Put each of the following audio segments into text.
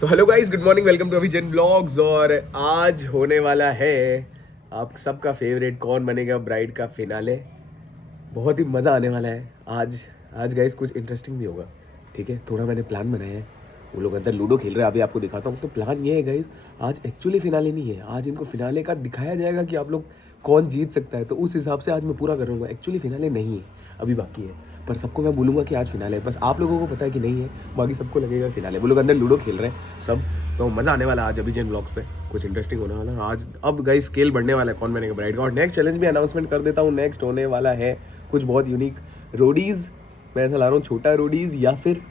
तो hello guys, good morning, welcome to Abhijan blogs. और आज होने वाला है आप सबका फेवरेट कौन बनेगा ब्राइड का फिनाले। बहुत ही मज़ा आने वाला है आज। आज गाइस कुछ इंटरेस्टिंग भी होगा, ठीक है। थोड़ा मैंने प्लान बनाया है, वो लोग अंदर लूडो खेल रहे हैं, अभी आपको दिखाता हूँ। तो प्लान ये है गाइस, आज एक्चुअली फिनाले नहीं है, आज इनको फिनाले का दिखाया जाएगा कि आप लोग कौन जीत सकता है। तो उस हिसाब से आज मैं पूरा करूँगा। एक्चुअली फिनाले नहीं है, अभी बाकी है, पर सबको मैं बोलूँगा कि आज फिनाले है। बस आप लोगों को पता है कि नहीं है, बाकी सबको लगेगा फिनाले। वो लोग अंदर लूडो खेल रहे हैं सब। तो मज़ा आने वाला आज अभिजन ब्लॉग्स पे, कुछ इंटरेस्टिंग होने वाला है आज। अब गाइस स्केल बढ़ने वाला है कौन बनेगा ब्राइड का। और नेक्स्ट चैलेंज भी अनाउंसमेंट कर देता हूँ, नेक्स्ट होने वाला है कुछ बहुत यूनिक। रोडीज़ मैं ऐसा ला रहा हूँ, छोटा रोडीज़ या फिर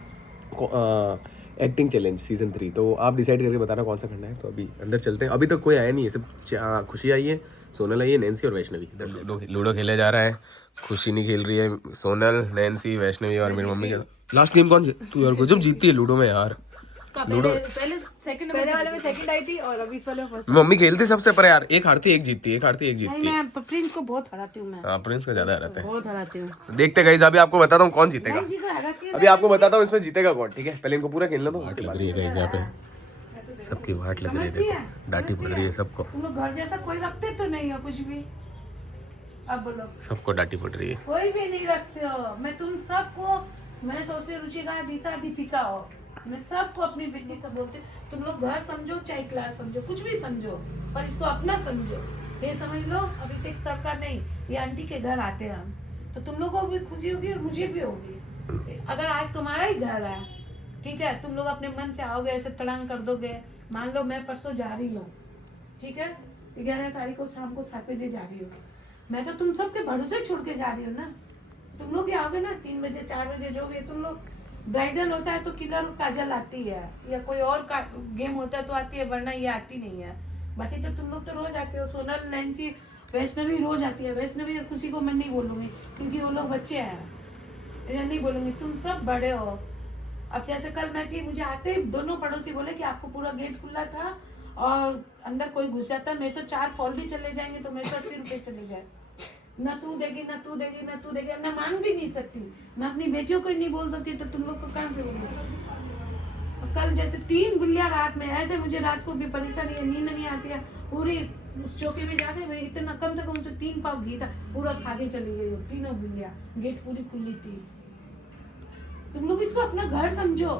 एक्टिंग चैलेंज सीजन 3। तो आप डिसाइड करके बताना कौन सा करना है। तो अभी अंदर चलते हैं। अभी तक कोई आया नहीं है, सब खुशी आई है, सोनल आई है, नैन्सी और वैष्णवी। लूडो खेले जा रहा है, खुशी नहीं खेल रही है, सोनल, नैन्सी, वैष्णवी और मेरी मम्मी का लास्ट गेम कौन से तू यार गजब जीतती है लूडो में यार। लूडो पहले वाले में सेकंड आई थी और अभी इस वाले में फर्स्ट। मम्मी खेलती सबसे, पर यार एक हारती एक जीतती, एक हारती एक जीतती है। मैं प्रिंस को बहुत हराती हूँ मैं। हाँ, प्रिंस का ज्यादा हराता है। बहुत हराती हूँ। देखते गाइस, अभी आपको बताता हूँ कौन जीतेगा। जी को हराती हूँ। अभी आपको बताता हूँ इसमें जीतेगा कौन, ठीक है। पहले इनको पूरा खेलना दो, उसके बाद लग रही है यहाँ पे सबकी वाट लग रही है। देखो डांटी पड़ रही है सबको। तुम लोग घर जैसा कोई रखते तो नहीं हो कुछ भी। अब बोलो, सबको डांटी पड़ रही है। कोई भी नहीं रखते हो। मैं तुम सबको, मैं सोचे रुचिका, दिशा, दीपिका हो, मैं सबको अपनी बेटी से बोलती हूँ, तुम लोग घर समझो चाहे क्लास समझो, कुछ भी समझो, पर इसको अपना समझो। ये समझ लो अभिषेक सर का नहीं, ये आंटी के घर आते हैं हम, तो तुम लोगों को भी खुशी होगी और मुझे भी होगी। अगर आज तुम्हारा ही घर है, ठीक है, तुम लोग अपने मन से आओगे, ऐसे तड़ांग कर दोगे। मान लो मैं परसों जा रही हूँ, ठीक है, 11 तारीख को शाम को 7 बजे जा रही हूँ, मैं तो तुम सबके भरोसे छोड़ के जा रही हूँ ना। तुम लोग ही आओगे ना 3 बजे 4 बजे, जो भी तुम लोग। ब्राइडल होता है तो किलर और काजल आती है, या कोई और का गेम होता है तो आती है, वरना ये आती नहीं है। बाकी जब तुम लोग तो रोज आते हो, सोनल, नैन्सी, वैष्णवी रोज आती है। वैष्णवी और खुशी को मैं नहीं बोलूंगी क्योंकि वो लोग बच्चे हैं, ये नहीं बोलूंगी। तुम सब बड़े हो। अब जैसे कल मैं थी, मुझे आते ही दोनों पड़ोसी बोले कि आपको पूरा गेट खुला था और अंदर कोई घुस जाता, मेरे तो 4 फॉल भी चले जाएंगे तो मेरे तो 80 रुपए चले गए। न तू देगी, न तू देगी, न तू देगी। मैं मांग भी नहीं सकती, मैं अपनी बेटियों को ही नहीं बोल सकती, तो तुम लोग को कहाँ से बोलूँ। कल जैसे 3 बिल्लियाँ रात में, ऐसे मुझे रात को भी परेशानी है, नींद नहीं आती है, पूरी उस चौके में जाके मैं इतना कम से कम से 3 पाव घी था, पूरा खा के चली गई वो तीनों बिल्लियाँ। गेट पूरी खुली थी। तुम लोग इसको अपना घर समझो,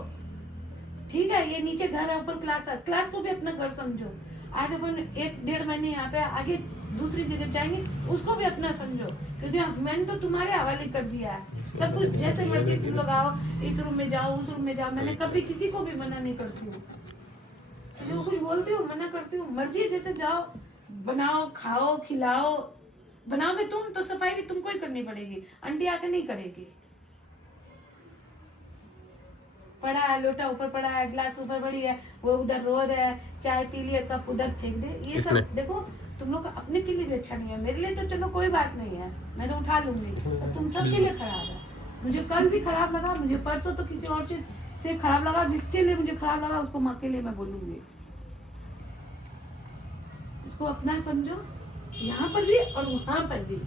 ठीक है। ये नीचे घर है, ऊपर क्लास है, क्लास को भी अपना घर समझो। आज अपन 1-1.5 महीने यहाँ पे, आगे दूसरी जगह जाएंगे, उसको भी अपना समझो, क्योंकि मैंने तो तुम्हारे हवाले कर दिया है सब कुछ। जैसे मर्जी तुम लोग आओ, इस रूम में जाओ, उस रूम में जाओ, मैंने कभी किसी को भी मना नहीं करती हूँ। जो कुछ बोलती हूँ मना करती हूँ, मर्जी है, जैसे जाओ, बनाओ, खाओ, खिलाओ। बनाओगे तुम तो सफाई भी तुमको ही करनी पड़ेगी, आंटी आके नहीं करेगी। पड़ा है लोटा ऊपर पड़ा है, ग्लास ऊपर पड़ी है, वो उधर रो रहा है, चाय पी लिए, कप उधर फेंक दे। ये सब देखो, तुम लोग अपने के लिए भी अच्छा नहीं है, मेरे लिए तो चलो कोई बात नहीं है, मैं तो उठा लूंगी, और तुम सब के लिए खराब है। मुझे कल भी खराब लगा, मुझे परसों तो किसी और चीज से खराब लगा, जिसके लिए मुझे खराब लगा उसको माँ के लिए मैं बोलूंगी। इसको अपना समझो, यहाँ पर भी और वहां पर भी।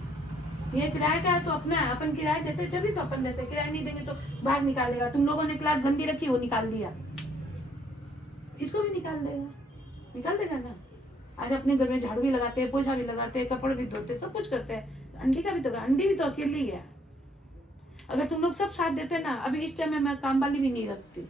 ये किराए का है तो अपना है, अपन किराए देते जब तो अपन देते, किराए नहीं देंगे तो बाहर निकाल देगा। तुम लोगों ने क्लास गंदी रखी, वो निकाल दिया, इसको भी निकाल देगा, निकाल देगा ना। आज अपने घर में झाड़ू भी लगाते हैं, पोछा भी लगाते हैं, कपड़े भी धोते हैं, सब कुछ करते हैं। अंडी का भी तो, अंडी भी तो अकेली है। अगर तुम लोग सब साथ देते ना, अभी इस टाइम में मैं काम वाली भी नहीं रखती।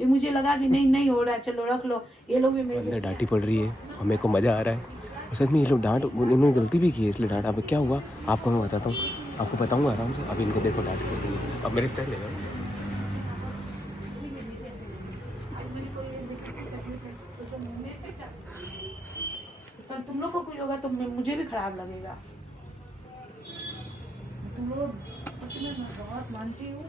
ये मुझे लगा कि नहीं हो रहा है, चलो रख लो। ये लोग भी मेरे अंदर डांटी पड़ रही है, हमें को मजा आ रहा है। सच में ये लोग डांट, उन्होंने गलती भी की है इसलिए डांट। अब क्या हुआ आपको मैं बताता हूँ, आपको बताऊंगा आराम से। अभी इनको देखो डांट पड़ रही है, अब मेरे स्टाइल लेगा। तुम लोग को कुछ होगा तो मुझे भी खराब लगेगा। तुम लोग मैं बहुत मानती हूँ,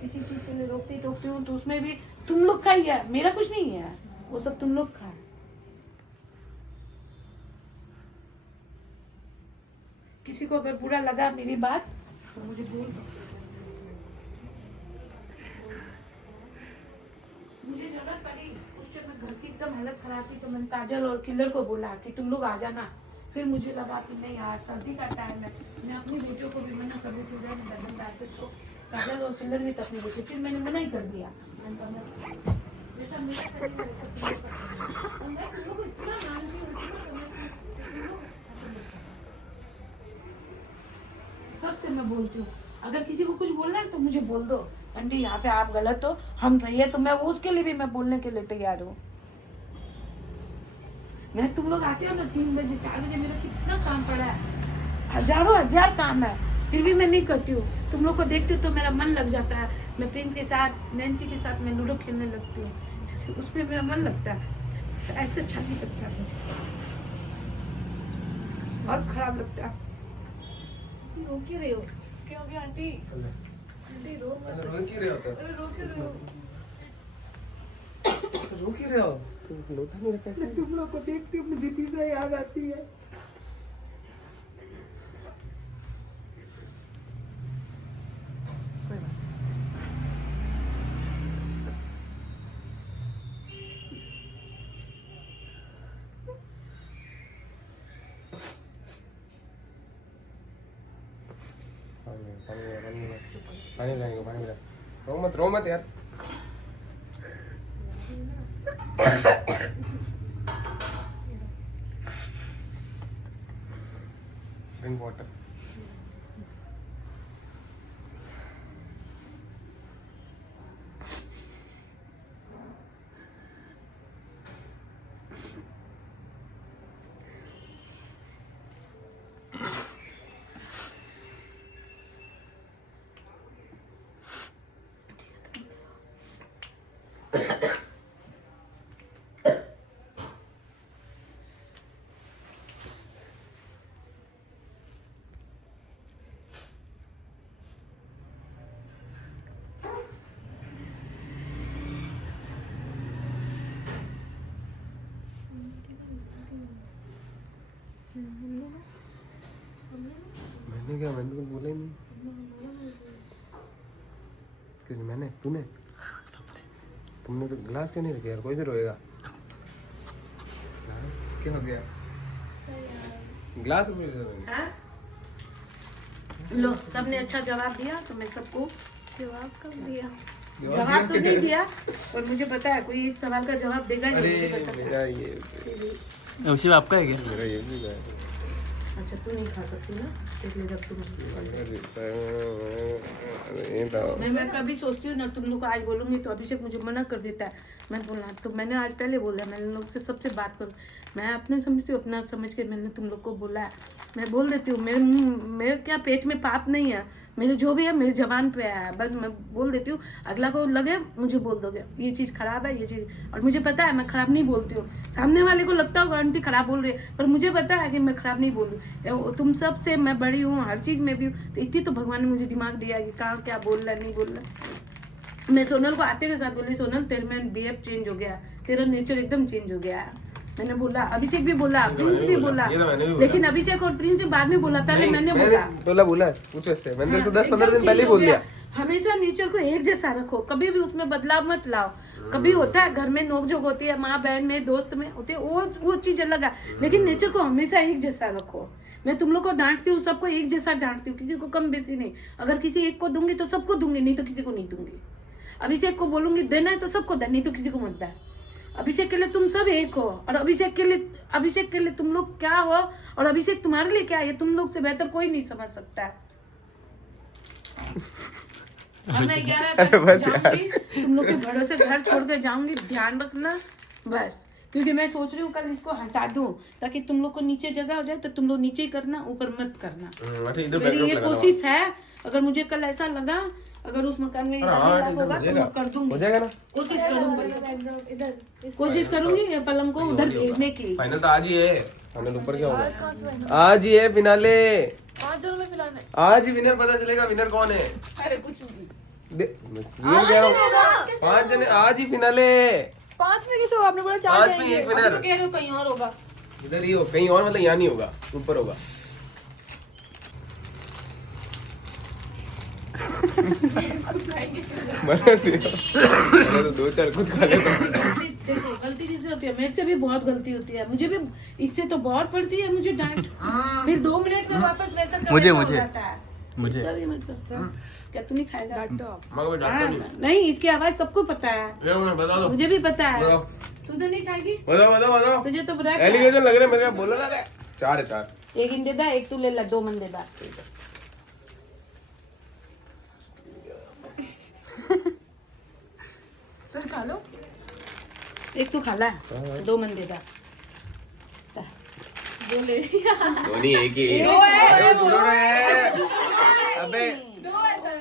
किसी चीज के लिए रोकती टोकती हूँ तो उसमें भी तुम लोग का ही है, मेरा कुछ नहीं है, वो सब तुम लोग का है। किसी को अगर बुरा लगा मेरी बात तो मुझे बोल दो। मुझे जरूरत पड़ी उस टाइम में, घर की एकदम हालत खराब थी, तो मैंने काजल और किलर को बोला कि तुम लोग आ जाना। फिर मुझे लगा कि नहीं यार, सर्दी का टाइम है, मैं अपनी बेटियों को भी मना कर देती हूँ। काजल और किलर भी तो अपनी बेटी, फिर मैंने मना ही कर दिया। जैसा मेरा शरीर है वैसा तुम लोग का शरीर। और मैं तुम लोग को इतना मानती हूँ, इतना समझती हूँ, तुम लोग सबसे मैं बोलती हूँ, अगर किसी को कुछ बोलना है तो मुझे बोल दो, आंटी यहाँ पे आप गलत हो, हम सही है, तो मैं वो उसके लिए भी मैं बोलने के लिए तैयार हूँ। मैं तुम लोग आते हो ना 3 बजे 4 बजे, मेरा कितना काम पड़ा है, हजारों हजार काम है, फिर भी मैं नहीं करती हूँ। तुम लोग को देखती हूँ तो मेरा मन लग जाता है, मैं प्रिंस के साथ, नैन्सी के साथ मैं लूडो खेलने लगती हूँ, उसमें मेरा मन लगता है। तो ऐसे अच्छा नहीं लगता मुझे, बहुत खराब लगता है। रो क्यों रहे हो? क्या हो गया आंटी? आंटी रो मत। रो क्यों रहे हो? अरे रो क्यों रहे हो? रो क्यों रहे हो? तुम लोटा नहीं रखा है? तुम लोग को देखती हूँ मुझे दीदा याद आती है। पानी लाएंगे, पानी ला। रो मत यार। Drink water. मैंने तो कुछ बोला ही नहीं। किसने? मैंने? तूने? तुमने तो गिलास क्यों नहीं रखे यार? कोई भी रोएगा। क्या हो गया? गिलास भी हाँ? लो, सबने अच्छा जवाब दिया तो मैं सबको जवाब कब दिया? जवाब तो नहीं दिया, और मुझे पता है कोई इस सवाल का जवाब देगा नहीं, मुझे पता था। मेरा ये उसी आपका है क्या? मेरा ये भी है। अच्छा तू नहीं खा सकती ना, इसलिए जब तुम मैं कभी सोचती हूँ ना तुम लोग को आज बोलूँगी तो अभिषेक मुझे मना कर देता है। मैं बोला तो मैंने आज पहले बोला, मैंने लोग से सबसे बात करूँ, मैं अपने समझती हूँ, अपना समझ के मैंने तुम लोग को बोला है। मैं बोल देती हूँ, मेरे क्या पेट में पाप नहीं है, मेरे जो भी है मेरे जबान पे है, बस मैं बोल देती हूँ। अगला को लगे मुझे बोल दोगे ये चीज़ खराब है, ये चीज़, और मुझे पता है मैं खराब नहीं बोलती हूँ। सामने वाले को लगता होगा आंटी खराब बोल रही है, पर मुझे पता है कि मैं खराब नहीं बोलूँ। तुम सब से मैं बड़ी हूँ, हर चीज़ में भी हूँ, तो इतनी तो भगवान ने मुझे दिमाग दिया कि कहाँ क्या बोलना नहीं बोलना। मैं सोनल को आते के साथ बोली, सोनल तेरे में बिहेव चेंज हो गया, तेरा नेचर एकदम चेंज हो गया है। मैंने बोला, अभिषेक भी बोला, प्रिंस भी बोला, लेकिन अभिषेक और प्रिंस बाद में बोला, पहले मैंने बोला। बोला कुछ ऐसे, मैंने तो 10-15 दिन पहले ही बोल दिया। हमेशा नेचर को एक जैसा रखो, कभी भी उसमें बदलाव मत लाओ। कभी होता है घर में नोकझोंक होती है, माँ बहन में, दोस्त में होती है, वो चीज अलग है, लेकिन नेचर को हमेशा एक जैसा रखो। मैं तुम लोग को डांटती हूँ, सबको एक जैसा डांटती हूँ, किसी को कम बेसी नहीं। अगर किसी एक को दूंगी तो सबको दूंगी, नहीं तो किसी को नहीं दूंगी। अभिषेक को बोलूंगी देना है तो सबको दे, नहीं तो किसी को मत दे। अभिषेक के लिए तुम सब एक हो, और अभिषेक के लिए तुम लोग क्या हो, और अभिषेक तुम्हारे लिए क्या है, ये तुम लोग से बेहतर कोई नहीं समझ सकता है। मैं 11 तारीख जाऊंगी, तुम लोग के भरोसे घर छोड़ के जाऊंगी, ध्यान रखना बस। क्योंकि मैं सोच रही हूँ कल इसको हटा दूं, ताकि तुम लोग को नीचे जगह हो जाए, तो तुम लोग नीचे ही करना, ऊपर मत करना। मेरी ये कोशिश है, अगर मुझे कल ऐसा लगा, अगर उस मकान में होगा तो मैं कर दूंगी, हो जाएगा ना? कोशिश करूंगी, कोशिश करूंगी ये पलंग को उधर भेजने की। फाइनल तो आज ही है। फाइनल ऊपर क्या होगा? आज ही है फिनाले। 5 जनों में फिलहाल है। आज ही विनर पता चलेगा, विनर कौन है। अरे कुछ भी। 5 जने, आज ही फिनाले। 5 में किसे हो? आपने बोला 4 5 में एक विनर। तो कह रहे हो कहीं और होगा। इधर ही हो, कहीं और मतलब यहाँ नहीं होगा, ऊपर होगा। तो 2-4 खुद खा लेता। देखो गलती किससे होती है, मेरे से भी बहुत गलती होती है, मुझे भी इससे तो बहुत पड़ती है मुझे डांट। फिर 2 मिनट में वापस वैसा का मुझे वैसा हो जाता है। मुझे इसका भी मतलब क्या तू नहीं खाएगा? मैं कभी डांटता हाँ, नहीं। नहीं इसकी आवाज सबको पता है, ये उन्हें बता दो। मुझे भी पता है। बताओ तू तो नहीं खाएगी, बताओ तुझे तो बुरा एलिगेशन लग रहा है मेरे को, बोलो ना रे। 4 है 4। एक इन दे दा, एक तू ले ला, 2 मन दे दा। सर खा लो। एक तू खा ला, 2 मन दे दा। दो ले लिया। धोनी एक ही। दो है। अरे जुड़ो रे। अबे दो है सर।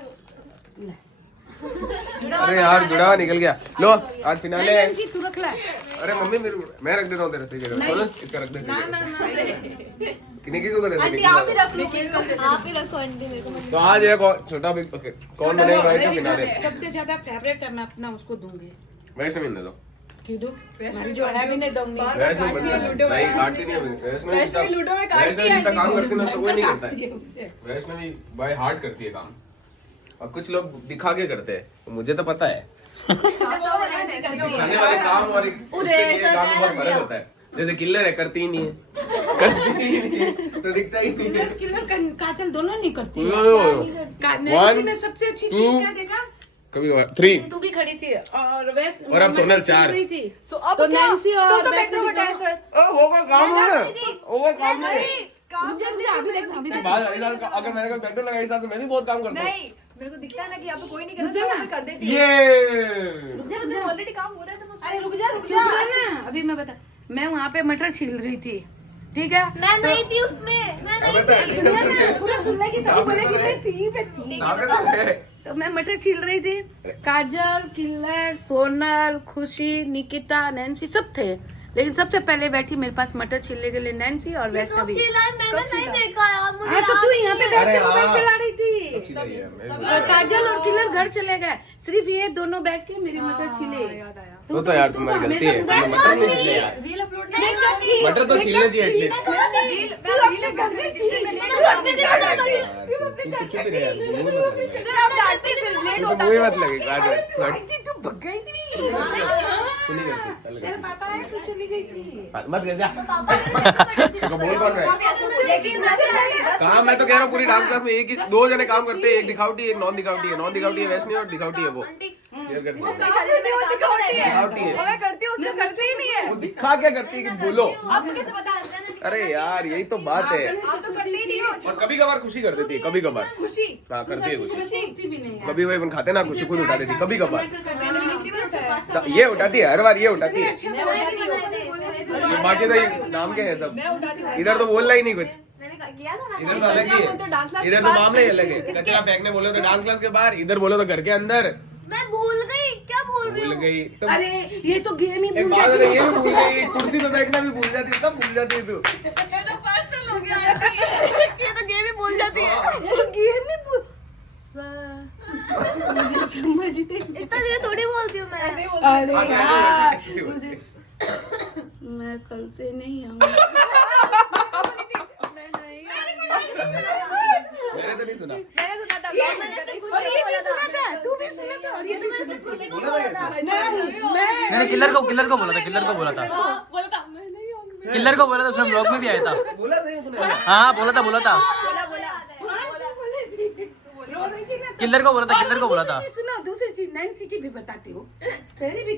अरे यार जुड़ा हुआ निकल गया। लो आज फिनाले है। नहीं, तू रख ला। अरे मम्मी मैं रख देता हूँ तेरे से। चलो इसका रख दे। ना ना ना, किन्हीं को कर आंटी देते। आप ही रख लो। आप ही रखो आंटी, मेरे को तो आज एक छोटा बिग कौन बनेगा भाई का फिनाले। सबसे ज्यादा फेवरेट है, मैं अपना उसको दूंगी। वैष्णवी दे दो। क्यों दूं? हमारी जो है भी नहीं दूंगी। वैष्णवी काटती है लूडो में। भाई काटती नहीं है। वैष्णवी लूडो में काटती है जितना काम आंटी करती है ना तो कोई नहीं करता है। मुझे। वैष्णवी बाय हार्ट करती है काम, और कुछ लोग दिखा के करते हैं, तो मुझे तो पता है दिखाने वाले काम और उससे किए काम में बहुत फर्क होता है। जैसे किलर है, करती ही नहीं है, करती ही नहीं है, तो दिखता ही नहीं है। किलर काजल दोनों नहीं करती है। One, नैन्सी में सबसे अच्छी चीज two, क्या देखा? कभी 3 तू भी खड़ी थी। और वेस्ट और अब सोनल 4। रही थी। सो अब तो क्या? नैन्सी और तो वैष्णवी बैकवर्ड है दोनों- सर। होगा काम है, होगा काम है। मुझे अभी देखना, अभी देखना। अगर मैंने कोई बैकग्राउंड लगाया हिसाब से मैं भी बहुत काम करता हूँ। नहीं, मेरे को दिखता है ना कि यहाँ पे कोई नहीं कर रुक रहा, जा तो ना। मैं कर देती हूँ। ये मुझे ऑलरेडी काम हो रहा है तो मैं अरे रुक जा ना, अभी मैं बता, मैं वहाँ पे मटर छील रही थी, ठीक है? मैं नहीं थी उसमें, मैं नहीं थी। सुनना ना, पूरा सुनने की तभी बोले कि मैं थी। सामने तो है। तो मैं मटर छील रही थी, काजल, किल्लर, सोनल, खुशी, निकिता, नैन्सी सब थे, लेकिन सबसे पहले बैठी मेरे पास मटर छीलने के लिए नैन्सी और वैष्णवी। मैंने नहीं देखा यार, मुझे हाँ, तो तू यहाँ पे बैठ अरे के मोबाइल हाँ। चला रही थी। और काजल और किलर घर चले गए, सिर्फ ये दोनों बैठ के मेरी मटर छीले। याद आया। वो तो यार तुम्हारी गलती है, तुमने मटर नहीं छीले यार। रील अपलोड नहीं मटर तो छीलना चाहिए एटलीस्ट। रील कर रही थी, मैं लेट हो तू कुछ भी नहीं यार, मुंह मत लगे। सर आप डांटते फिर लेट तू होता मुंह मत लगे काजल। तू भग गई थी। तू नहीं करती, तेरे पापा है, तू चली गई थी। मत कर जा। तो बोल कौन रहा है? लेकिन काम मैं तो कह रहा हूँ पूरी डांस क्लास में एक ही 2 जने काम करते हैं, एक दिखावटी एक नॉन दिखावटी है। नॉन दिखावटी है वैष्णवी और दिखावटी है वो। क्लियर कर दिया। दिखावटी है। मैं करती हूँ, उसने करती ही नहीं है। वो दिखा क्या करती है कि बोलो। आपको कैसे पता है? अरे यार यही तो बात है। आप तो करती ही नहीं हो। और कभी कभार खुशी कर देती है, कभी कभार। खुशी हाँ करती है खुशी। सोचती भी नहीं है। कभी वही अपन खाते ना, खुशी खुद उठा देती है, कभी कभार। मैंने भी कितनी बार उठाया। ये उठाती है, हर बार ये उठाती है। मैं उठाती हूँ। ये बाकी तो ये नाम के है सब। मैं उठाती हूँ। इधर तो बोलना ही नहीं कुछ। मैंने किया था ना। इधर तो अलग ही तो डांस है। क्लास इधर के तो बाद- मामले ही अलग है। कचरा फेंकने बोलो तो डांस क्लास के बाहर, इधर बोलो तो घर के अंदर। मैं भूल गई, क्या बोल रही भूल हूँ? गई तो अरे ये तो गेम ही एक भूल बात जाती है, ये है। भी भूल गई, कुर्सी पे बैठना भी भूल जाती है, सब भूल जाती है तू। ये तो पर्सनल हो गया आंटी। ये तो गेम ही भूल जाती है। ये तो गेम ही भूल मुझे समझ नहीं। इतना देर थोड़ी बोलती हूँ मैं। अरे हाँ, कैसे यार, बोलती है, कैसे बोलती है। मैं कल से नहीं आऊंगी। मैंने तो नहीं सुना। मैंने सुना था। मैंने सिर्फ और खुशी ये को भी बोला सुना था। था, तू भी सुना था, और ये भी सुना था। खुशी को बोला बोला था था। नहीं, मैं मैंने किलर को बोला था, किलर को बोला था, बोला था मैं नहीं आऊंगी। किलर को बोला था, उसने ब्लॉग में भी आया था। बोला सही है तूने। हाँ बोला था बोला बोला रो रही थी ना, तो- किलर को बोला था, किलर को बोला था। दूसरी चीज सुनो, दूसरी चीज नैन्सी की भी बताती हूँ, तेरी भी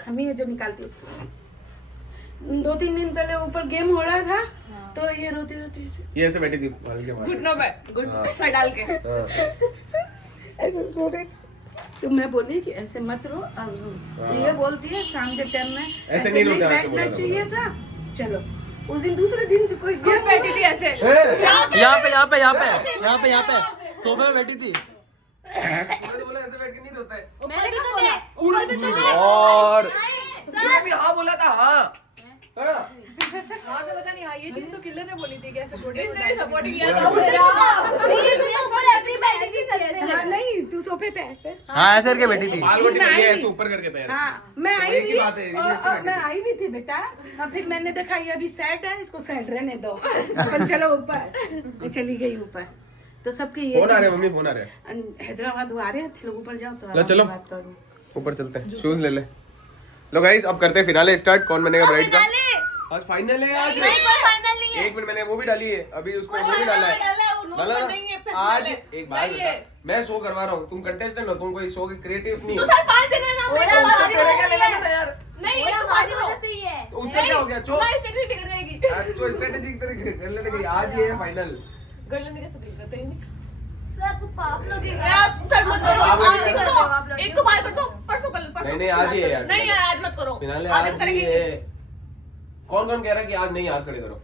खमी है जो निकालती हूँ। 2-3 दिन पहले ऊपर गेम हो रहा था, तो ये रोती रोती ये ऐसे बैठी थी बाल के मार। घुटनों में घुटनों डाल के। हाँ। ऐसे रो रही थी। तो मैं बोली कि ऐसे मत रो, अब ये बोलती है शाम के टाइम में ऐसे नहीं रोते, ऐसे बोला बैठना था, चाहिए था। चलो उस दिन दूसरे दिन जो कोई खुद बैठी थी ऐसे। हैं? यहाँ पे सोफे में बैठी थी। तूने तो बोला ऐसे बैठ के नहीं रोता है। मैंने कब बोला? ऊपर भी तो और तूने भी हाँ बोला था। हाँ हाँ। हाँ तो पता नहीं। हाँ ये चीज तो किलर ने बोली थी कि ऐसे सपोर्ट किया था। हाँ, नहीं तू सोफे पे ऐसे। हाँ ऐसे करके बैठी थी। बाल वोटी ये ऐसे ऊपर करके पैर। हाँ मैं तो आई एक ही थी, बात है, ये भी ऐसे और बैठी मैं थी। आई भी थी बेटा, और फिर मैंने देखा ये अभी सैड है, इसको सैड रहने दो, अपन चलो ऊपर। मैं चली गई ऊपर, तो सबके ये फोन आ रहे मम्मी, फोन आ रहे। हैदराबाद वो आ रहे थे लोग, ऊपर जाओ तो लो आराम से चलो बात करो। ऊपर चलते हैं, शूज ले ले। लो गाइस अब करते हैं फिनाले स्टार्ट, कौन बनेगा ब्राइड का। आज फाइनल है आज। फाइनल नहीं है। 1 मिनट मैंने वो भी डाली है, अभी उसमें वो भी डाला है। नॉर्मल नहीं है फिर आज finale। एक बात नहीं है। बता, मैं शो करवा रहा हूँ, तुम कंटेस्टेंट हो, तुम कोई शो के क्रिएटिव्स नहीं तो हो। सर 5 दिन है ना और मेरे हमारी पास। उससे पहले क्या लेना देना यार? नहीं और एक तो हमारी बात वजह करो। से ही है। तो उससे क्या हो गया? चो तुम्हारी स्ट्रेटजी बिगड़ जाएगी। जो स्ट्रेटेजी कर लेने की आज ये है फाइनल। कर लेने कैसे बिगड़ करते हैं? सर आपको पाप लगेगा। यार सर मत करो। आप आज लड़के करो। आप लड़के एक को बाहर कर दो, परसों कर परसों। नहीं, आज ही है यार। नहीं यार आज मत करो। फिनाले आज आज करेंगे। ही है। कौन कौन कह रहा है कि आज नहीं, हाथ खड़े करो।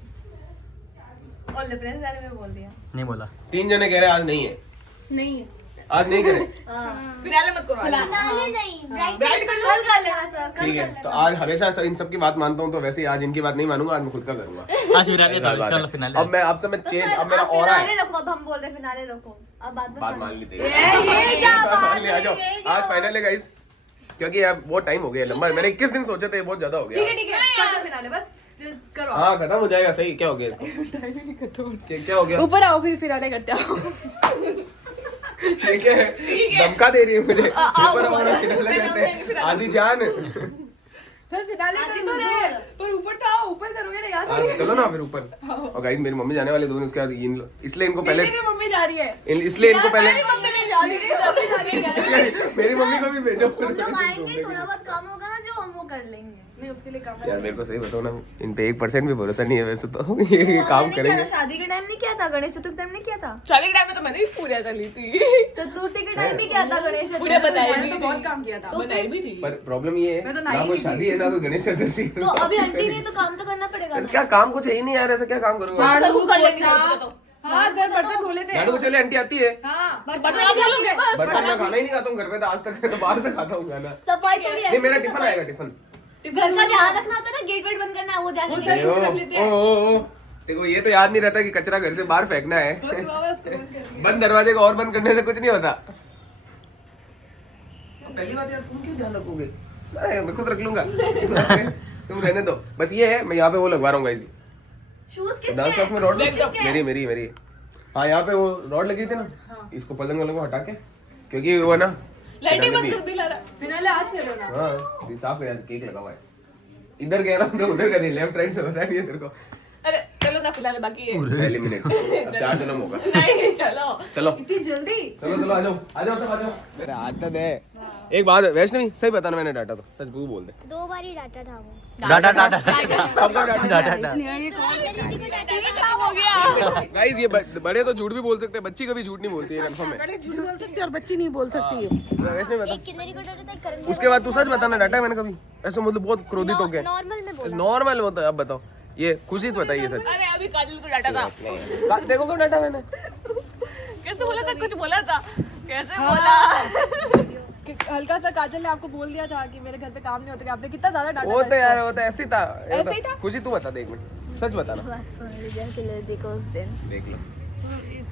और लेफ्टिनेंट वाले में बोल दिया। नहीं बोला 3 जने कह रहे हैं आज नहीं है, नहीं है। आज नहीं करें। फिनाले मत करो आज। फिनाले नहीं, ब्राइड ब्राइड कर लो। कल कर लेना सर, कल ठीक है, कर तो लेना। आज हमेशा इन सब की बात मानता हूँ, तो वैसे ही आज इनकी बात नहीं मानूंगा, आज मैं खुद का करूंगा। आज फिनाले सही बात चलो है। फिनाले अब मैं आपसे मैं तो चेंज, सर, अब मेरा आप ऑरा फिनाले है। रखो, अब हम बोल रहे हैं फिनाले रखो। अब बात बात मान ली ये क्या बात है, आ जाओ, ये क्या आज बात फाइनल है गाइस, क्योंकि अब बहुत टाइम हो गया लंबा, मैंने 21 दिन सोचे थे, बहुत ज्यादा हो गया। ठीक है कर दो फिनाले बस करो। हाँ खत्म हो जाएगा, सही। क्या हो गया इसको? क्या हो गया? ऊपर आओ फिर फिनाले करते आओ। ठीक है, धमका दे रही है मुझे। ऊपर आओ ना, फिनाले करते हैं। आदि जान, सर फिनाले कर दो रे, पर ऊपर तो आओ, ऊपर करोगे ना यार। चलो ना फिर ऊपर। और गाइस मेरी मम्मी जाने वाली 2 दिन, उसके बाद इसलिए इनको पहले, मेरी मम्मी जा रही है। इसलिए इनको पहले मेरी मम्मी नहीं जा रही है, सब जा रही है। मेरी मम्मी को भी भेजो। हम लोग आएंगे, थोड़ा बहुत काम होगा ना जो हम वो कर लेंगे। नहीं उसके लिए काम यार मेरे को सही बताओ ना, इन पे 1% भी भरोसा नहीं है वैसे तो। ये काम मैंने करेंगे। क्या था, शादी के टाइम नहीं किया था, गणेश चतुर्थी टाइम नहीं किया था, चाली के टाइम में तो मैंने भी पूरी कर ली थी। चतुर्थी के टाइम भी किया था, गणेश पूरे चतुर्थी। बताई मैंने भी तो थी। बहुत काम किया था। बताई भी थी। पर प्रॉब्लम ये है, मैं तो ना नहाई कोई नहीं शादी है ना कोई गणेश चतुर्थी। तो अभी आंटी नहीं तो काम तो करना पड़ेगा ना। क्या काम कुछ है ही नहीं यार, ऐसा क्या काम करूंगा? सर को कर लेंगे मुझे तो। हाँ सर बर्तन धोले थे। लाडू को चले आंटी आती है। हाँ बर्तन आप बोलोगे बस। बर्तन मैं खाना ही नहीं खाता हूँ घर पे, तो आज तक मैं तो बाहर से खाता हूँ खाना। सफाई थोड़ी नहीं ऐसे मेरा ही टिफिन सफाई- आएगा, टिफिन। घर का ध्यान रखना होता है ना, गेट वेट बंद करना है, वो ध्यान वो नहीं सर- रखना। ओ, रख लेते हैं। ओ, देखो ये तो याद नहीं रहता कि कचरा घर से बाहर फेंकना है। वो तो बाबा उसको बंद कर दिया। बंद दरवाजे को और बंद करने से कुछ नहीं होता। पहली बात यार, तुम क्यों ध्यान रखोगे? अरे, मैं खुद रख लूंगा। तुम रहने दो। बस ये है, मैं यहाँ पे वो लगवा रहा हूँ गाइस, शूज किसके डांस क्लास में रॉड किसके? मेरी। हाँ यहाँ पे वो रॉड लगी थी ना, इसको पलंग वलंग को हटा के, क्योंकि वो ना लाइटिंग बंद कर भी ला रहा। फिनाले आज कर रहे हो ना। हाँ ये साफ है, केक लगा हुआ है। इधर कह रहा हूँ तो उधर कर, लेफ्ट राइट बता नहीं है तेरे को। अरे चलो ना फिनाले बाकी है। एलिमिनेट, अब 4 जन्म होगा। नहीं चलो। चलो इतनी जल्दी। चलो आ जाओ सब आ जाओ। मेरे आदत है। एक बात है वैष्णवी, सही बताना, मैंने डाटा तो सच तू बोल दे। 2 बार ही डाटा था वो। डाटा कब डाटा? डाटा हो गया। गाइस ये बड़े तो झूठ भी बोल सकते हैं, बच्ची कभी झूठ नहीं बोलती है, कंफर्म है। बड़े झूठ बोल सकते हैं और बच्ची नहीं बोल सकती है। वैष्णवी बता, कितने को डाटा था करंट उसके बाद तू सच बताना, डाटा है मैंने कभी ऐसे मतलब बहुत क्रोधित हो गया। नॉर्मल में बोला। नॉर्मल होता है, अब बताओ ये खुशी तो बताइए सच। अरे अभी काजल को डाटा था। देखो कब डाटा मैंने। कैसे बोला था? कुछ बोला था। कैसे बोला? कि हल्का सा काजल ने आपको बोल दिया था कि मेरे घर पे काम नहीं होता, कि आपने कितना ज्यादा डाटा वो था तो यार वो तो ऐसे ही था। ऐसे ही था? खुशी तू बता दे, एक मिनट सच बताना। बस सुन लीजिए, चले देखो उस दिन देख लो।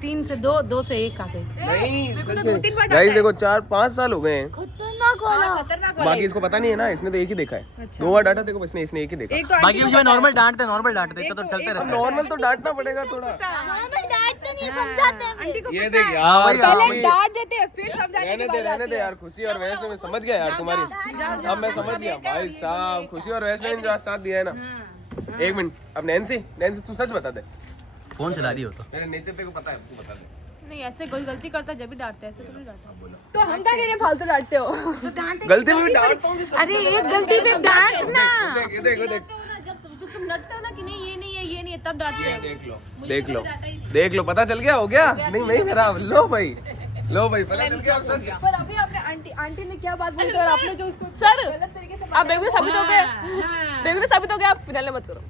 3 से 2, 2 से 1 आ गई। नहीं गाइस देखो 4-5 साल हो गए हैं, खतरनाक वाला। खतरनाक बाकी इसको पता नहीं है ना, इसने तो एक ही देखा है। 2 बार डाटा देखो, इसने एक ही देखा। एक तो बाकी उसमें नॉर्मल डांटते इतना तो चलते अब रहता है। नॉर्मल तो डांटना पड़ेगा थोड़ा। नॉर्मल डांट तो नहीं समझाते हैं। ये देख यार, पहले डांट देते हैं फिर समझाने की बात रहने आती दे है। यार। खुशी और वैष्णव में समझ गया यार तुम्हारी, अब मैं समझ गया भाई साहब। खुशी और वैष्णव ने जो आज साथ दिया है ना। 1 मिनट, अब नैन्सी तू सच बता दे, फोन चला रही हो तो मेरे नेचर तेरे को पता है, तू बता दे। नहीं ऐसे कोई गलती करता है जब भी डांटते हैं, ऐसे तो नहीं डांटते। तो हम क्या कह रहे हैं, फालतू डांटते हो? गलती में भी डांटता हूँ। अरे एक गलती पे डांटना। देख जब तुम लड़ते हो ना कि नहीं ये नहीं है तब डांटते हो। देख लो पता चल गया, हो गया नहीं नहीं खराब। लो भाई पता चल गया अब सच। पर अभी आपने आंटी ने क्या बात बोली थी और आपने जो उसको सर गलत तरीके से आप बेगुन साबित हो गए। बेगुन साबित हो गया, आप फिनाले मत करो।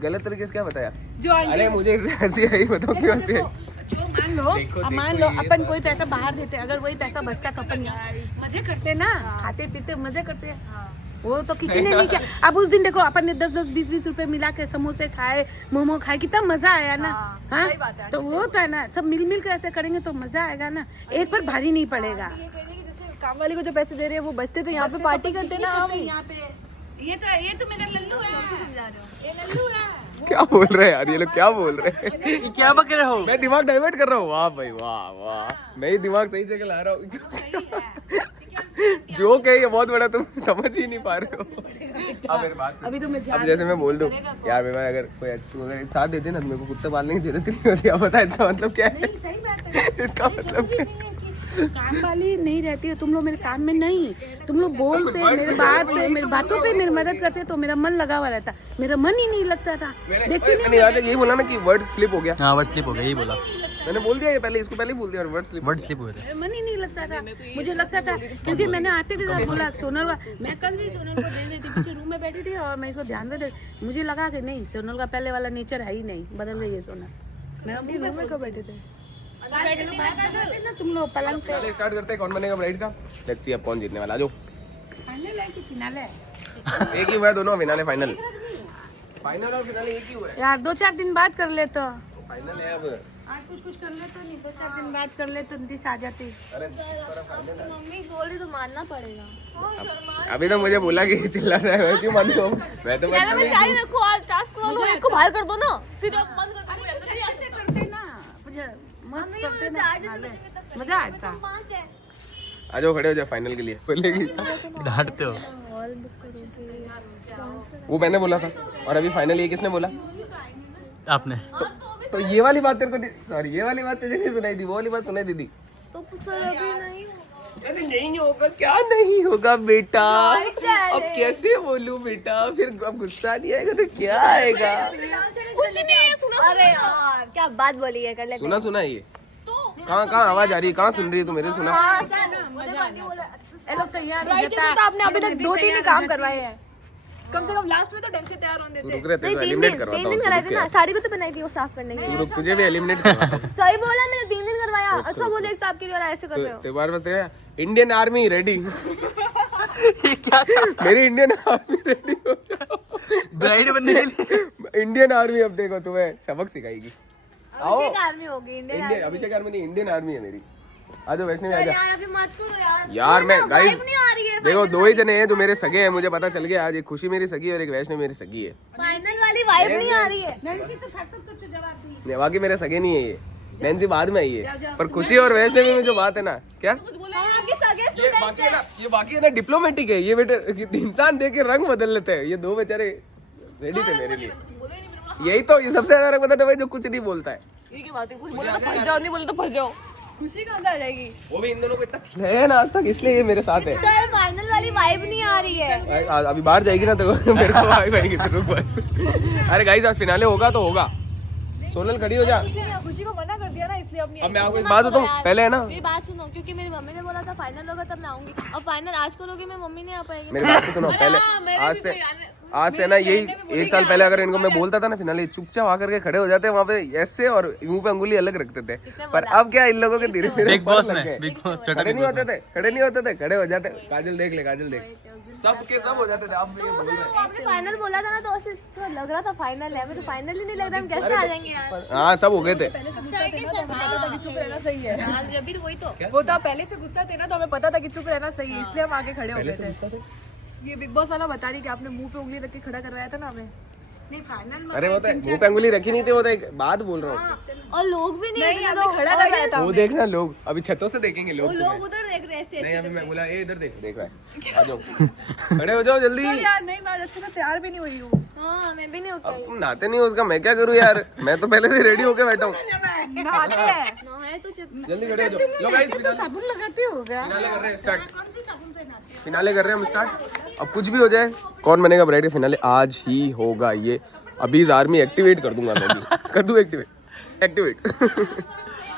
गलत तरीके से क्या बताया? जो आंटी अरे मुझे इससे हंसी आई, बताओ क्यों हंसी आई? जो मान लो अपन कोई पैसा बाहर देते, अगर वही पैसा बचता तो अपन मजे करते ना, खाते पीते मजे करते हैं। वो तो किसी ने नहीं किया। अब उस दिन देखो अपन ने 10-10, 20-20 रुपए मिला के समोसे खाए, मोमो खाए, कितना मजा आया ना। हाँ तो वो तो है ना, सब मिल के ऐसे करेंगे तो मजा आएगा ना, एक पर भारी नहीं पड़ेगा। काम वाली को जो पैसे दे रहे हैं वो बचते तो यहाँ पे पार्टी करते ना हम। यहाँ पे ये तो मेरा लल्लू है। समझा रहे हो, ये लल्लू है। क्या बोल रहे हैं यार ये लोग, क्या बोल रहे हैं? ये क्या बक रहे हो? मैं दिमाग डाइवर्ट कर रहा हूँ। वाह भाई वाह, मैं ही दिमाग सही जगह ला रहा हूँ। जोक है ये बहुत बड़ा, तुम समझ ही नहीं पा रहे हो। अब मेरी बात सुन। अभी तो मैं अब जैसे मैं बोल दूं यार मेरे भाई अगर कोई तू अगर साथ देते ना तो मेरे को कुत्ते पालने की जरूरत नहीं होती। अब बता इसका मतलब क्या है? सही बात है। इसका मतलब क्या है? काम वाली नहीं रहती है तुम लोग मेरे काम में नहीं, तुम लोग बोल से मेरे बात से मेरी बातों पे मेरी मदद करते तो मेरा मन लगा हुआ रहता, मेरा मन ही नहीं लगता था। देखती मैंने यार यही बोला ना कि वर्ड स्लिप हो गया। हाँ वर्ड स्लिप हो गया, यही बोला। मैंने बोल दिया ये पहले, इसको पहले ही बोल दिया वर्ड स्लिप हुए थे। मेरा मन ही नहीं लगता था। मुझे लगता था क्योंकि मैंने आते के साथ बोला सोनल का, मैं कल भी सोनल को देख रही थी, पीछे रूम में बैठी थी और मैं इसको ध्यान से मुझे लगा कि नहीं सोनल का पहले वाला नेचर है ही नहीं, बदल गई है सोनल। मैं अपनी रूम में कब बैठे थे ना तुम लोग पलंग पे। चलिए स्टार्ट करते हैं कौन बनेगा ब्राइड का। लेट्स सी अब कौन जीतने वाला। आ जाओ। फाइनल है कि फिनाले है? एक ही हुआ है दोनों, फिनाले फाइनल। फाइनल और फिनाले एक ही हुआ है। यार 2-4 दिन बाद कर ले तो फाइनल है अब। आज कुछ कर ले तो नहीं, 2-4 दिन बाद कर ले तो नीतीश आ जाती। अरे फाइनल है। मम्मी बोल रही तो मानना पड़ेगा। अभी तो मुझे बोला कि चिल्ला रहा है, मैं क्यों मानूं? मैं तो यार मैं चाय रखो, आज टास्क करा लो, एक को बाहर कर दो ना, फिर आप बंद कर दो। अच्छे से करते ना, मुझे मस्त करते ना, मजा आता। आ जाओ खड़े हो जाओ फाइनल के लिए पहले की। डांटते हो। वो मैंने बोला था और अभी फाइनल ये किसने बोला? आपने तो ये वाली बात तेरे को सॉरी ये वाली बात तुझे नहीं सुनाई थी, वो वाली बात सुनाई दी थी। तो सर अभी नहीं अरे नहीं होगा, क्या नहीं होगा बेटा? अब कैसे बोलूं बेटा? फिर अब गुस्सा नहीं आएगा तो क्या आएगा? कुछ नहीं है, सुनो। अरे यार क्या बात बोली है, कर ले। सुना सुना ये कहाँ आवाज आ रही है? कहाँ सुन रही है तू मेरे? सुना ये लोग तैयार हो तो आपने अभी तक 2-3 ही काम करवाए हैं, कम से कम लास्ट में तो ढंग से तैयार होने तू देते। रुक रहे तेरे को एलिमिनेट करवाता 3 हूँ। दिन कराए थे ना, साड़ी भी तो बनाई थी वो साफ करने के तू लिए। रुक, तुझे भी एलिमिनेट करवाता हूँ। सही बोला, मैंने 3 दिन करवाया। अच्छा बोले एक तो आपके लिए और ऐसे कर रहे हो। तेरे बार बस तेरा इंडियन आर्मी रेडी। क्या मेरी इंडियन आर्मी रेडी हो जाओ ब्राइड बनने के लिए? इंडियन आर्मी अब देखो तुम्हें सबक सिखाएगी। आओ अभिषेक आर्मी होगी, इंडियन इंडियन अभिषेक आर्मी नहीं, इंडियन आर्मी है मेरी। आ जाओ वैष्णवी आ जा। यार अभी मत करो यार। यार मैं गाइस नहीं आ रही है। देखो दो ही जने हैं जो मेरे सगे हैं, मुझे पता चल गया आज। एक खुशी मेरी सगी है और एक वैष्णवी मेरी सगी है। फाइनल वाली वाइब नहीं आ रही है। नैन्सी तो सबसे जवाब दी। नहीं, बाकी मेरे सगे नहीं है ये। नैन्सी बाद में आई है, पर खुशी और वैष्णवी में जो बात है ना, क्या आपके सगे ये बाकी है ना डिप्लोमेटिक है। ये बेटे इंसान देख के रंग बदल लेते हैं। ये दो बेचारे रेडी थे मेरे लिए। यही तो ये सबसे ज्यादा रंग बदलता है जो कुछ नहीं बोलता है। ये की बात है, कुछ बोले तो फंस जाओ, नहीं बोले तो फंस जाओ। खुशी कहाँ आ जाएगी? वो भी इन दोनों को इतना खिलाया ना आज तक, इसलिए ये मेरे साथ है। सर फाइनल वाली वाइब नहीं आ रही है। अभी बाहर जाएगी ना तो मेरे को वाइब आएगी तो रुक बस। अरे गाइस आज फिनाले होगा तो होगा। सोनल खड़ी हो जा। खुशी को मना कर दिया ना, इसलिए अपनी। अब मैं आपको एक बात बताऊं, पहले है ना मेरी बात सुनो, क्योंकि मेरी मम्मी ने बोला था फाइनल होगा तब मैं आऊंगी। अब फाइनल आज करोगे, मैं मम्मी नहीं आ पाएगी। मेरी बात तो सुनो पहले। आज से ना यही 1 साल पहले अगर इनको मैं बोलता था ना फिनाले, चुपचाप आकर के खड़े हो जाते वहाँ पे ऐसे और मुंह पे अंगुली अलग रखते थे। पर अब क्या इन लोगों के धीरे धीरे बिग बॉस लग में गए। बिग बॉस खड़े नहीं होते थे, खड़े नहीं होते थे, खड़े हो जाते। काजल देख ले, काजल देख, सब के सब हो जाते थे। अब ये बोल रहे हैं। आपने फाइनल बोला था ना तो ऐसे थोड़ा लग रहा था फाइनल है, मुझे फाइनल ही नहीं लग रहा, हम कैसे आ जाएंगे यार। हाँ सब हो गए थे। चुप रहना सही है। अभी तो वही तो वो तो आप पहले से गुस्सा थे ना, तो हमें पता था कि चुप रहना सही है, इसलिए हम आगे खड़े हो गए थे। ये बिग बॉस वाला बता रही कि आपने मुंह पे उंगली रख के खड़ा करवाया था ना हमें। नहीं फाइनल में अरे वो तो मुंह पे अंगुली रखी नहीं थी, वो तो एक बात बोल रहा हूँ। और लोग भी नहीं नहीं, आपने खड़ा करवाया था। वो देखना लोग अभी छतों से देखेंगे लोग तुम्हें। लोग उधर देख रहे ऐसे। नहीं अभी मैं बोला ये इधर देख रहा है। आ जाओ खड़े हो जाओ जल्दी। यार नहीं, मैं अच्छे से तैयार भी नहीं हुई हूँ। हाँ मैं भी नहीं होता। अब तुम नहाते नहीं हो उसका मैं क्या करूँ यार? मैं तो पहले से रेडी होके बैठा हूँ। नहाते हैं। ना है तो चुप। जल्दी खड़े हो जाओ। लो गाइस साबुन लगाते हो क्या? फिनाले कर रहे हैं स्टार्ट। फिनाले कर रहे हैं हम स्टार्ट। अब कुछ भी हो जाए, कौन बनेगा ब्राइड के फिनाले आज ही होगा ये। अभी आर्मी एक्टिवेट कर दूंगा मैं भी। कर दूं एक्टिवेट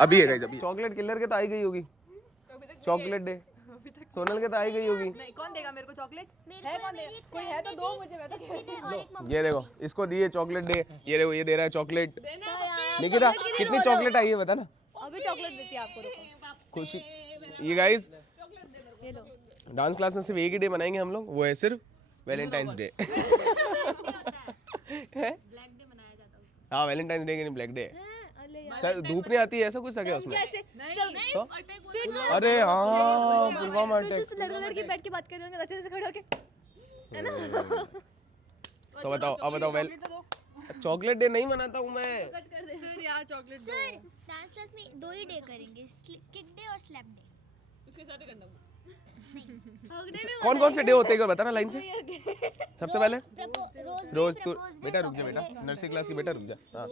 अभी है गाइस अभी। चॉकलेट किलर के तो आई गई होगी। चॉकलेट डे सोनल के तो आई गई होगी। नहीं, कौन देगा मेरे को चॉकलेट? है कौन देगा? कोई है तो दो मुझे, मैं तो खेल रही हूँ। ये देखो इसको दिए चॉकलेट डे। ये देखो ये दे रहा है चॉकलेट। निकिता कितनी चॉकलेट आई है बता ना। अभी चॉकलेट देती है आपको, रुको। खुशी ये गाइस ये लो। डांस क्लास में सिर्फ एक ही डे मनाएंगे हम लोग, वो है सिर्फ वैलेंटाइंस डे। हाँ वैलेंटाइंस डे के नहीं ब्लैक डे। सर धूप नहीं आती है ऐसा कुछ सके उसमें तो? अरे हाँ पुलवामा अटैक। लड़का लड़की बैठ के बात कर रहे होंगे अच्छे से खड़े होके, है ना? तो बताओ अब बताओ वेल चॉकलेट डे नहीं मनाता हूँ मैं। सर यार चॉकलेट दो। डांस क्लास में 2 ही डे करेंगे, किक डे और स्लैप डे। कौन कौन से डे होते हैं एक बार बताना लाइन से। सबसे पहले रोज तू बेटा रुक जा, बेटा नर्सरी क्लास की बेटा रुक जा। हाँ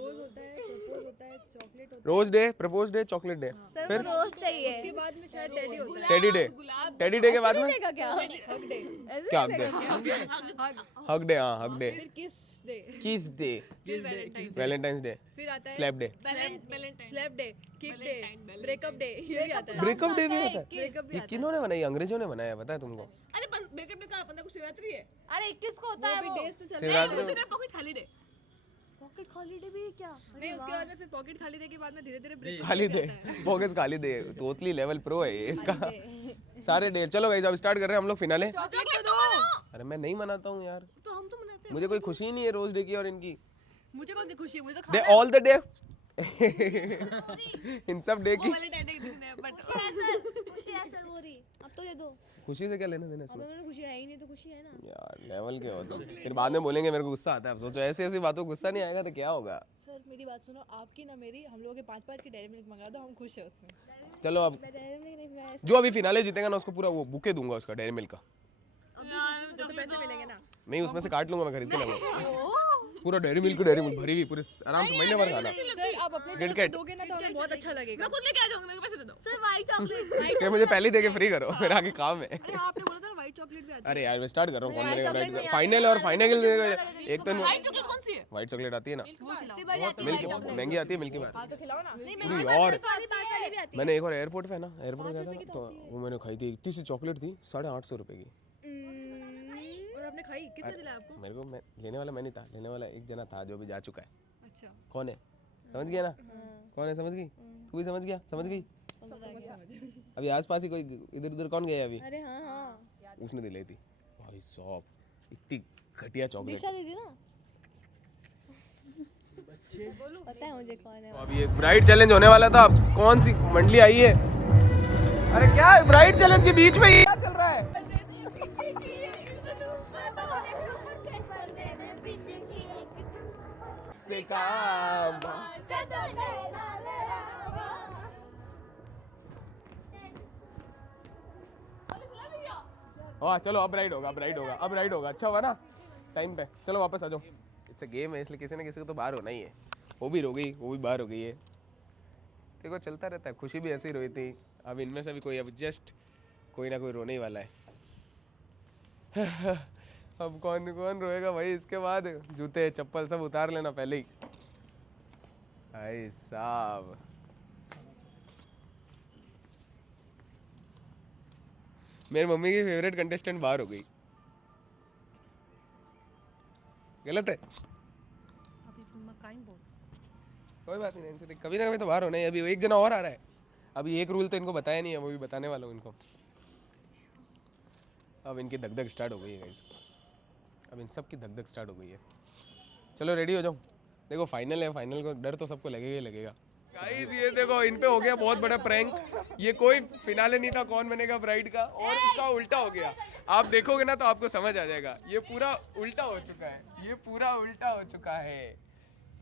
rose day, propose day, chocolate day, फिर रोज चाहिए। उसके बाद में शायद टेडी होता है। Teddy day. टेडी डे के बाद में क्या हग डे, क्या हक डे? हक डे, हाँ हक डे। किस डे, किस डे? वैलेंटाइंस डे, फिर आता है slap day. Slap day, kick day, breakup day, ये भी आता है। ब्रेकअप डे भी होता है। ब्रेकअप भी ये किन्होंने बनाई? अंग्रेजों ने बनाया, पता है तुमको? अरे ब्रेकअप डे का अपना कुछ शिवरात्रि है। अरे 21 को होता है वो। डेज तो चलते शिवरात्रि पॉकेट खाली डे। पॉकेट हॉलीडे भी है क्या? नहीं, उसके बाद में फिर पॉकेट खाली दे के बाद में धीरे धीरे ब्रेक खाली दे, पॉकेट्स खाली दे। तोतली लेवल प्रो है ये इसका। सारे डे। चलो गाइस अब स्टार्ट कर रहे हैं हम लोग फिनाले। चॉकलेट तो दो। अरे मैं नहीं मनाता हूँ यार, तो हम तो मनाते हैं। मुझे कोई खुशी ही नहीं है रोज डे की और इनकी। मुझे कौन सी खुशी है, मुझे तो they all the day in सब डे की वैलेंटाइन डे के दिन है बट खुशी है सर, वो रही अब तो दे दो। खुशी से क्या लेना देना इसमें मैंने खुशी है ही नहीं तो खुशी है ना। यार। लेवल के हो तुम, फिर बाद में बोलेंगे मेरे को गुस्सा आता है। अब सोचो ऐसी ऐसी बातों को गुस्सा नहीं आएगा तो क्या होगा। सर मेरी बात सुनो, आपकी ना मेरी, हम लोगों के 5-5 की डेयरी मिल्क मंगा दो, हम खुश है उसमें। चलो अब जो अभी फिनाले जीतेगा ना उसको पूरा वो बुके दूंगा उसका डेयरी मिल्क का। तो पैसे मिलेंगे ना। नहीं उसमें से काट लूंगा मैं खरीद के लाऊंगा पूरा डेयरी मिल्क भरी हुई पूरी आराम से महीने भर खाना। सर आप अपने तरफ से दोगे ना तो हमें बहुत अच्छा लगेगा। खुद लेके आ जाऊंगी, मेरे को पैसे दे दो। Sir white chocolate. क्या मुझे पहले ही देके फ्री करो, मेरा आगे काम है। अरे आपने बोला था ना व्हाइट चॉकलेट भी आता अरे यार मैं स्टार्ट कर रहा हूँ कौन बनेगा ब्राइड। फाइनल और फाइनल एक तो व्हाइट चॉकलेट कौन सी है? व्हाइट चॉकलेट आती है ना, मिल्क मिल्क महंगी आती है मिल्की बार। है तो खिलाओ ना। पूरी और मैंने एक बार एयरपोर्ट पे ना, एयरपोर्ट पे गया था ना तो वो मैंने खाई थी। इतनी सी चॉकलेट थी 850 रुपए की। और आपने खाई? किसने दिलाया आपको? मेरे को मैं लेने वाला मैं नहीं था, लेने वाला एक जना था जो भी जा चुका है। अच्छा कौन है समझ गया ना? कौन है समझ गई? तू भी समझ गया? समझ गई? अभी आसपास ही कोई इधर उधर कौन गया अभी? अरे हाँ हाँ उसने दिलाई थी भाई साहब, इतनी घटिया चॉकलेट। दिशा दीदी ना, पता है मुझे कौन है। अभी एक ब्राइड चैलेंज होने वाला था, अब कौन सी मंडली आई है? अरे क्या ब्राइड चैलेंज के बीच में ये क्या चल रहा है? से काम हाँ चलो अब राइड होगा, अब राइड होगा, अब राइड होगा। अच्छा हुआ ना टाइम पे। चलो वापस आ जाओ। इट्स अ गेम है इसलिए किसी ना किसी को तो बाहर होना ही है। वो भी रो गई, वो भी बाहर हो गई है। देखो चलता रहता है, खुशी भी ऐसे ही रोई थी। अब इनमें से भी कोई अब जस्ट कोई ना कोई रोने ही वाला है। अब कौन कौन रोएगा भाई? इसके बाद जूते चप्पल सब उतार लेना पहले ही भाई साहब। मेरी मम्मी की फेवरेट कंटेस्टेंट बाहर हो गई, गलत है? कोई बात नहीं, इनसे कभी ना कभी तो बाहर होना ही। अभी एक जना और आ रहा है, अभी एक रूल तो इनको बताया नहीं है, वो भी बताने वाला हूँ इनको। अब इनकी धक धक स्टार्ट हो गई है गाइस, अब इन सब की धक धक स्टार्ट हो गई है। चलो रेडी हो जाओ, देखो फाइनल है, फाइनल को डर तो सबको लगेगा ही लगेगा। गाइस ये देखो इन पे हो गया बहुत बड़ा प्रैंक। ये कोई फिनाले नहीं था कौन बनेगा ब्राइड का, और उसका उल्टा हो गया। आप देखोगे ना तो आपको समझ आ जाएगा, ये पूरा उल्टा हो चुका है, ये पूरा उल्टा हो चुका है,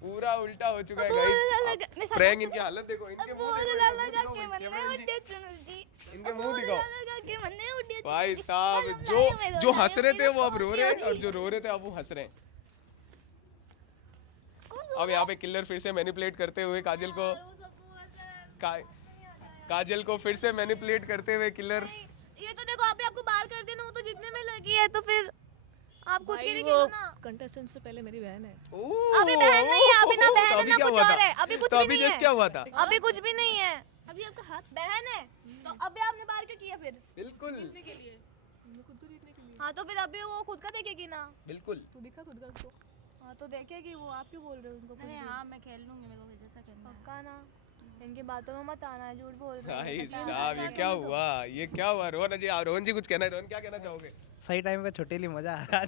पूरा उल्टा हो चुका है गाइस। प्रैंक इनकी हालत देखो, इनके मुंह दिखाओ भाई साहब। जो हंस रहे थे वो अब रो रहे हैं, और जो रो रहे थे अब वो हंस रहे हैं। अब यहाँ पे किलर फिर से मैनिपुलेट करते हुए काजल को काजल को फिर से मैनिपुलेट करते हुए किलर। ये तो देखो अभी आपको बाहर कर देना, वो तो जितने में लगी है तो फिर आप खुद के लिए खेलो ना। कंटेस्टेंट से पहले मेरी बहन है। अभी बहन नहीं है, अभी ना बहन है ना कुछ और है, अभी कुछ तो भी अभी नहीं जस्ट है, क्या हुआ था? अभी कुछ भी नहीं है। अभी आपका हाथ बहन है तो अभी आपने बाहर क्यों किया फिर? बिल्कुल हाँ तो फिर अभी वो खुद का देखेगी ना। बिल्कुल। तू दिखा खुद का उसको। हाँ तो देखेगी वो, आप क्यों बोल रहे हो उनको? अरे हाँ मैं खेल लूंगी, मेरे को जैसा खेलना है। पक्का ना, इनकी बातों में मत आना, झूठ बोल रहे हो। भाई साहब ये क्या हुआ, ये क्या हुआ? रोहन जी कुछ कहना है? रोहन क्या कहना चाहोगे? सही टाइम पे छुट्टी ली, मजा आ रहा है।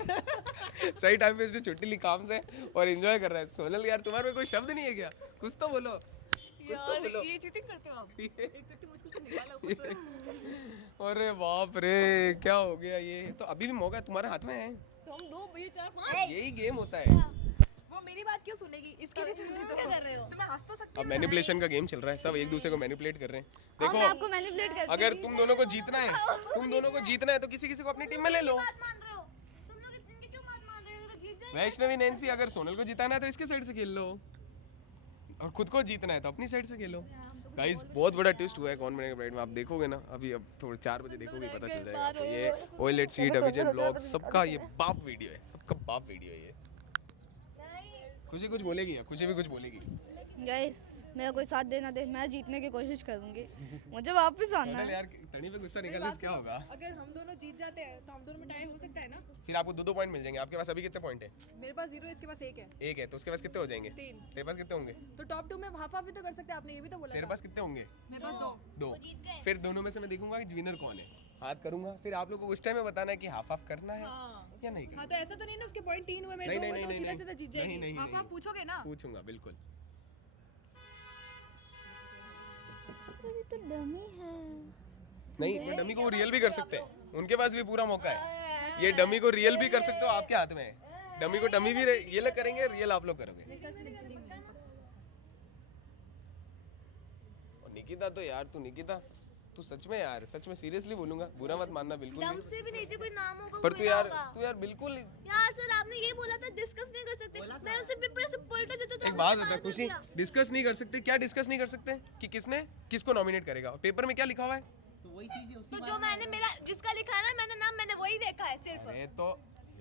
सही टाइम पे इसने छुट्टी ली काम से और एंजॉय कर रहा है। सोनल यार तुम्हारे में कोई शब्द नहीं है क्या? कुछ तो बोलो, कुछ तो बोलो। ये चीटिंग करते हो आप। एक तो मुश्किल से निकाला ऊपर से। अरे बाप रे क्या हो गया ये? तो अभी भी मौका तुम्हारे हाथ में है, तो हम 2 ये 4 5 यही गेम होता है। वो मेरी बात क्यों सुनेगी? इसकी नहीं सुनती तो क्या कर रहे हो? तो मैं हंस तो सकती अब मैनिपुलेशन का गेम चल रहा है, सब एक दूसरे को मैनिपुलेट कर रहे हैं। और मैं आपको देखो मैनिपुलेट करती अगर तुम दोनों को जीतना है तो किसी किसी को अपनी टीम में ले लो। बात मान रहे हो तुम लोग इनकी क्यों बात मान रहे हो? तो जीत जाएंगे। वैष्णवी नैन्सी अगर सोनल को जिताना है तो इसके साइड से खेल लो, और खुद को जीतना है तो अपनी साइड से खेलो। गाइस बहुत बड़ा ट्विस्ट हुआ है कौन बनेगा ब्राइड में, आप देखोगे ना अभी, अब थोड़े 4 बजे देखोगे पता चल जाएगा आपको। ये ओएलएट सीट अभिजन ब्लॉग सबका ये बाप वीडियो है, सबका बाप वीडियो है ये। खुशी कुछ बोलेगी या खुशी भी कुछ बोलेगी? गाइस मेरा कोई साथ देना दे, मैं जीतने की कोशिश करूंगी, मुझे वापस आना सोनल है। यार तनी पे गुस्सा निकालने से क्या होगा? अगर हम दोनों जीत जाते हैं तो हम दोनों में टाई हो सकता है ना? फिर आपको 2-2 पॉइंट मिल जाएंगे। आपके पास अभी कितने पॉइंट है? मेरे पास 0 है, इसके पास 1 है। 1 है तो उसके पास कितने हो जाएंगे? 3। तेरे पास कितने होंगे? तो टॉप 2 में हाफ हाफ भी तो कर सकते हैं, आपने ये भी तो बोला तेरे था। पास कितने होंगे? मेरे पास 2। 2। फिर दोनों में से मैं देखूंगा कि विनर कौन है, हाथ करूंगा, फिर आप लोगों को उस टाइम में बताना है कि हाफ हाफ करना है या नहीं। हाँ तो ऐसा तो नहीं ना उसके पॉइंट 3 हुए मेरे नहीं, 2 नहीं, हुए तो नहीं, सीधा नहीं, सीधा जीत नहीं, जाएगी। नहीं, हाफ नहीं। हाफ पूछोगे ना? पूछूंगा बिल्कुल। ये तो डमी है। नहीं वो डमी को रियल भी कर सकते हैं, उनके पास भी पूरा मौका है। ये डमी को रियल भी कर सकते हो, आपके हाथ में है। डमी को डमी भी ये लोग करेंगे, रियल आप लोग करोगे। और निकिता तो यार तू सच में यार, सच में सीरियसली बोलूंगा, बुरा मत मानना बिल्कुल डम भी। से भी नीचे कोई नाम होगा पर वो तू मेरा यार होगा। बिल्कुल यार सर आपने ये बोला था डिस्कस नहीं कर सकते, मैं उससे पेपर से पलटा देता तो एक बात बता खुशी, डिस्कस नहीं कर सकते? क्या डिस्कस नहीं कर सकते कि किसको नॉमिनेट करेगा? और पेपर में क्या लिखा हुआ है? तो जो मैंने मेरा जिसका लिखा है ना मैंने नाम, मैंने वही देखा है सिर्फ। अरे तो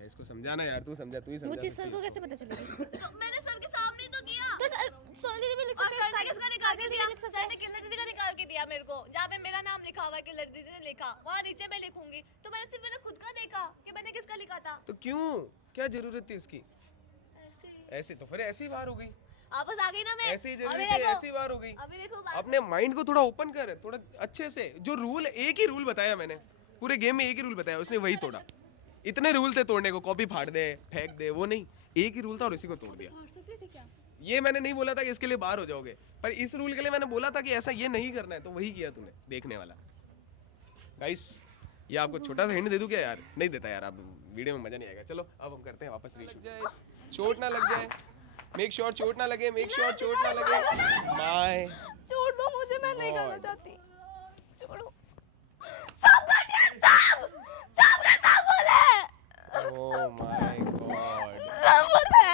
इसको समझाना यार, तू समझा, तू ही समझा। मुझे सर को कैसे पता चलेगा? तो मैंने सर के सामने ही तो किया। तो सोनल दीदी भी लिख सकते हैं, किसका निकाल के दिया? सर ने किलर दीदी का निकाल के दिया मेरे को, जहाँ पे मेरा नाम लिखा हुआ है किलर दीदी ने लिखा, वहाँ नीचे मैं लिखूंगी। तो मैंने खुद का देखा कि मैंने किसका लिखा था। तो क्यों, क्या जरूरत थी उसकी? ऐसे ऐसे तो फिर ऐसे ही बाहर हो गई, आपस आ गई ना मैं। ऐसे ही अभी जरूरत थी, देखो, ऐसे ही बाहर हो गई। अभी देखो अपने माइंड को थोड़ा ओपन कर, थोड़ा अच्छे से। जो रूल, एक ही रूल बताया मैंने पूरे गेम में, एक ही रूल बताया, उसने वही तोड़ा। इतने रूल थे तोड़ने को, कॉपी फाड़ दे, फेंक दे, वो नहीं, एक ही रूल था और इसी को तोड़ दिया। ये मैंने नहीं बोला था कि इसके लिए बाहर हो जाओगे, पर इस रूल के लिए मैंने बोला था कि ऐसा ये नहीं करना है, तो वही किया तूने, देखने वाला। गाइस ये आपको छोटा सा हिंट दे दूं क्या यार? नहीं देता यार, आप वीडियो में मजा नहीं आएगा। चलो अब हम करते हैं वापस रीशूट। चोट ना लग जाए, मेक श्योर चोट ना लगे, मेक श्योर चोट ना लगे। माय छोड़ दो मुझे, मैं नहीं करना चाहती, छोड़ो। सबका सब बोले, ओह माय गॉड। सब बोले।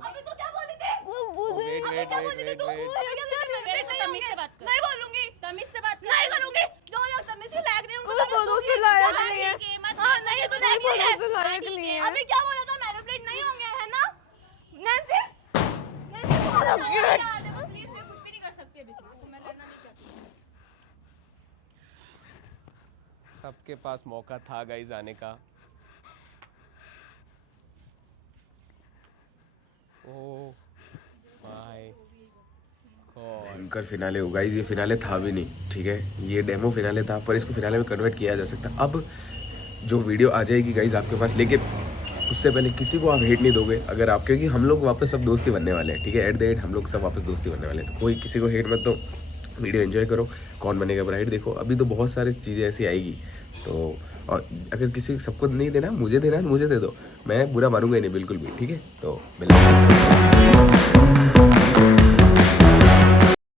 अभी तो क्या बोली थी? वेट तमीज से बात कर, नहीं बोलूंगी, तमीज से बात कर। नहीं करूंगी। जो लोग तमीज से लायक नहीं उनको भरोसे लायक नहीं है। हाँ नहीं तो नहीं भरोसे लायक नहीं है। अभी क्या बोला था? मैनिपुलेट नहीं होंगे है ना? नैन्सी देखो प्लीज, मैं कुछ भी नहीं कर सकती अभी, मैं लड़ना नहीं चाहती। सबके पास मौका था गाइस आने का। ओह माय गॉड, भयंकर फिनाले हो गाइस। ये फिनाले था भी नहीं, ठीक है, ये डेमो फिनाले था, पर इसको फिनाले में कन्वर्ट किया जा सकता। अब जो वीडियो आ जाएगी गाइस आपके पास, लेकिन उससे पहले किसी को आप हेट नहीं दोगे अगर आप, क्योंकि हम लोग वापस सब दोस्ती बनने वाले हैं, ठीक है। एट द एंड हम लोग सब वापस दोस्ती बनने वाले हैं, तो कोई किसी को हेट मत दो। वीडियो एंजॉय करो, कौन बनेगा ब्राइड देखो। अभी तो बहुत सारी चीज़ें ऐसी आएगी, तो और अगर किसी सबको नहीं देना, मुझे देना है, मुझे दे दो, मैं बुरा मानूंगा ही नहीं बिल्कुल भी, ठीक है। तो मिलते हैं।